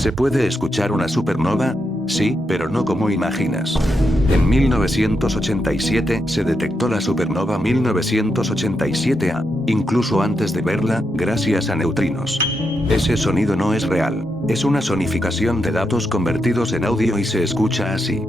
¿Se puede escuchar una supernova? Sí, pero no como imaginas. En 1987 se detectó la supernova 1987A, incluso antes de verla, gracias a neutrinos. Ese sonido no es real. Es una sonificación de datos convertidos en audio y se escucha así.